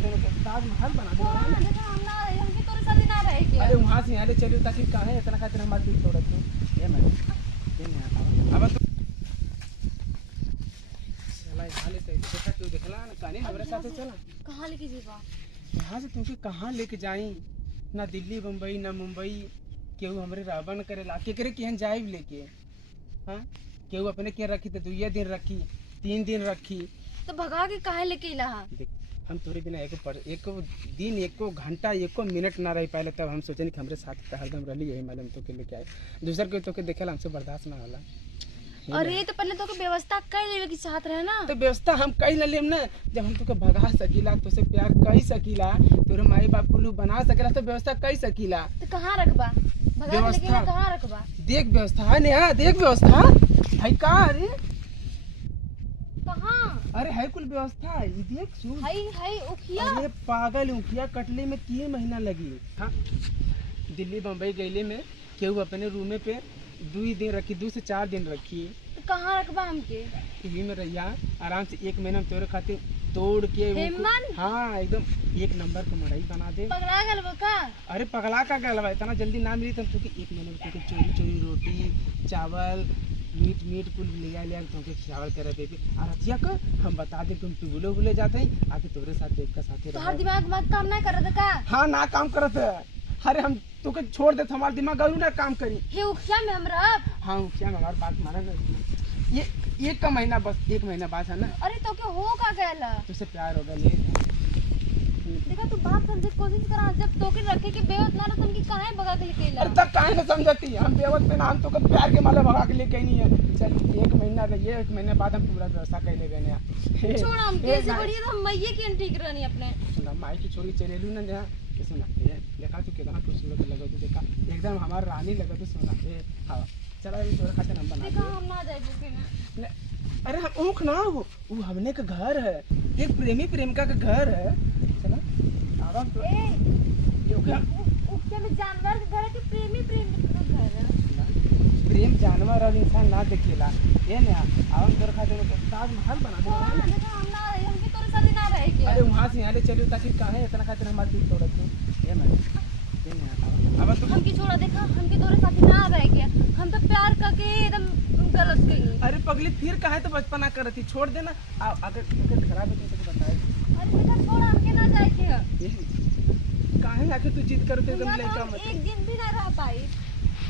खाते ताजमहल बना दे। अरे वहाँ से यहाँ ले चलियो ताकि काहे इतना खातिर हमारे दिल तोड़त तू। ये मैडम ये नहीं आता अब तू चला यहाँ ले देखा तू देखला ना कानी हमारे साथ चला। कहाँ लेके जीवा? यहाँ से तुमके कहाँ लेके जाई ना दिल्ली बम्बई ना मुंबई केहू हमरे रावण करेला केकरे केहन जाइब लेके। हाँ केहू अपने के रखी तो 2 दिन रखी 3 दिन रखी तो भगा के काहे लेके इला? देख हम तोरे बिना एको दिन एको घंटा एको मिनट ना रह पाए तब हम सोचनी कि हमरे साथ हरदम रही यही मालूम तो के लेके आए दूसर के तो के देखेला हमसे बर्दाश्त ना होला। अरे तो पहले तो के व्यवस्था कर लेवे की चाहत रहे ना। तो व्यवस्था हम कर लेम ना जब हम तुके भगा सकीला तो से प्यार कर सकीला तोरे माई बाप को बना सकेला तो व्यवस्था कर सकीला। तो कहाँ रखबा? भगा के लेके कहाँ रखबा? देख व्यवस्था है नेहा देख व्यवस्था है का। अरे कहाँ? अरे है कुल व्यवस्था है ये देख सुन। है उखिया। अरे पागल उखिया कटले में 3 महीना लगी। हाँ दिल्ली बम्बई गईले में केहू अपने रूमे पे 2 दिन रखी 2 से 4 दिन रखी। तो कहाँ रखबा हमके? यही में रहिया आराम से 1 महीना तोरे खातिर तोड़ के हाँ एकदम 1 नंबर का मड़ई बना दे। पगला गल का? अरे पगला का गलवा इतना जल्दी ना मिली तो तुके 1 महीने में तुके चोरी रोटी चावल मीट कुल लिया तुमके खियावल करे बेबी और अतिया का हम बता दे तुम टुगुले जाते हैं आके तोरे साथ देख का साथे तो हर दिमाग मत काम ना करत का? हाँ ना काम करत है। अरे हम तुके छोड़ दे हमारा दिमाग और ना काम करी। हे उखिया में हमरा हाँ उखिया में हमारी बात माना ना ये 1 का महीना बस 1 महीना बाद है ना। अरे तो क्या हो का गया? तुझसे प्यार हो गया ले देखा तू बात समझे कोशिश करा जब तोके रखे के बेवत ना तुम की काहे भगा के लेके इला? अरे तक काहे ना समझती हम बेवत पे ना हम तो प्यार के माले भगा के लेके नहीं है। चल 1 महीना रहिए 1 महीने बाद हम पूरा व्यवस्था कर ले गए। छोड़ हम कैसे बढ़िया तो हम मैये के ठीक रहनी अपने। सुना माई की छोरी चलेलू ना यहाँ सुना ये देखा तू कितना खूबसूरत लगा तू देखा एकदम हमारा रानी लगा तू सुना ये हाँ चला अभी तोरा खातिर हम बना देखा हम ना जाए भूखे में। अरे हम ऊख ना वो हमने का घर है एक प्रेमी प्रेमिका का घर है। चला आवा तो ये उखिया में जानवर का घर है कि प्रेमी प्रेमिका का घर है? प्रेम जानवर और इंसान ना देखेला ये ना आवा तोरा खातिर ताजमहल बना दे। देखा हम ना रहे हमके तोरे साथ ना रहे के। अरे वहाँ से यहाँ ले चलियो ताकि काहे इतना खातिर हमारे दिल तोड़त तू। ये मैडम ये नहीं आता अब तुम हमकी छोड़ा देखा हमके तोरे साथ ना रहे के हम तो प्यार करके एकदम गलत गई। अरे पगली फिर काहे तो बचपना करती छोड़ देना अगर खराब है तो बताए। अरे बेटा छोड़ हमके ना जाए के काहे आके तू जिद करते एकदम लड़का मत। एक दिन भी ना रह पाई।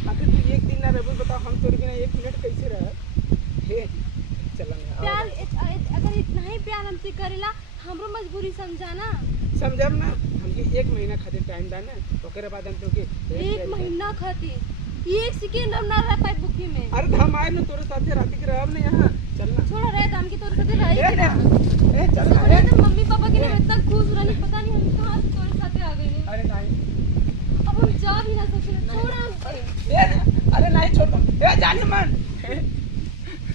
आखिर तू 1 दिन ना रहबो बताओ हम तोरे बिना 1 मिनट कैसे रह। हे चल ना प्यार अगर इतना ही प्यार हमसे करेला हमरो मजबूरी समझाना। समझब ना हमके 1 महीना खातिर टाइम दा ना ओकरे बाद हम तोके 1 महीना खातिर 1 सेकंड हम ना रह पाए भूखी में। अरे हम आए ना तोरे साथे रात के रहब ना यहाँ चलना छोड़ रहे हम की तोरे साथे रही ए चल ना अरे तो मम्मी पापा के लिए इतना खुश रहनी पता नहीं हम कहां से तोरे साथे आ गए। अरे नहीं अब हम जा भी ना सकते छोड़ हम। अरे नहीं छोड़ दो ए जाने मन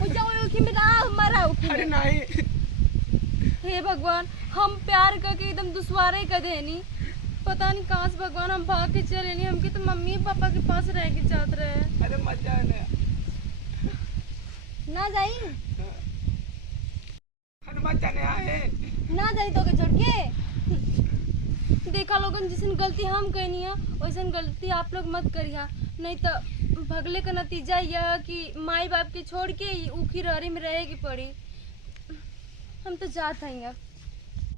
ओ जाओ उखी में ना हमारा उखी। अरे नहीं हे भगवान हम प्यार करके एकदम दुश्वारे कर देनी पता नहीं कहाँ से भगवान हम भाग के चले नहीं हमके तो मम्मी पापा के पास रह के चाहते रहे। अरे मत जाने ना जाई अरे मत जाने आए ना जाई तो के छोड़ के। देखा लोगन जिसन गलती हम कहनी है वैसन गलती आप लोग मत करिया नहीं तो भगले का नतीजा यह कि माई बाप के छोड़ के ऊखी रहरी में रहेगी पड़ी। हम तो जाते हैं अब।